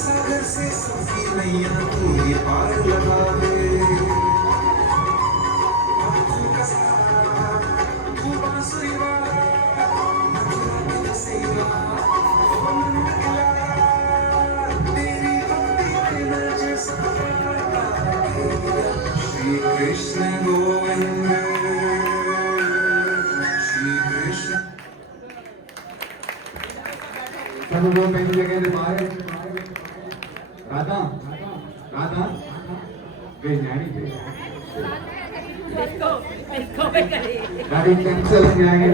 सागर से सफी नैया तू ये पार लगा दे तू बांसुरी वाला तेरी भक्ति में नजर श्री कृष्ण गोविंद श्री कृष्ण सब वो पहली जगह से बाहर राधा राधा वे न्यारी थे इसको इसको पे करिए गाड़ी कैंसिल हो जाएगी।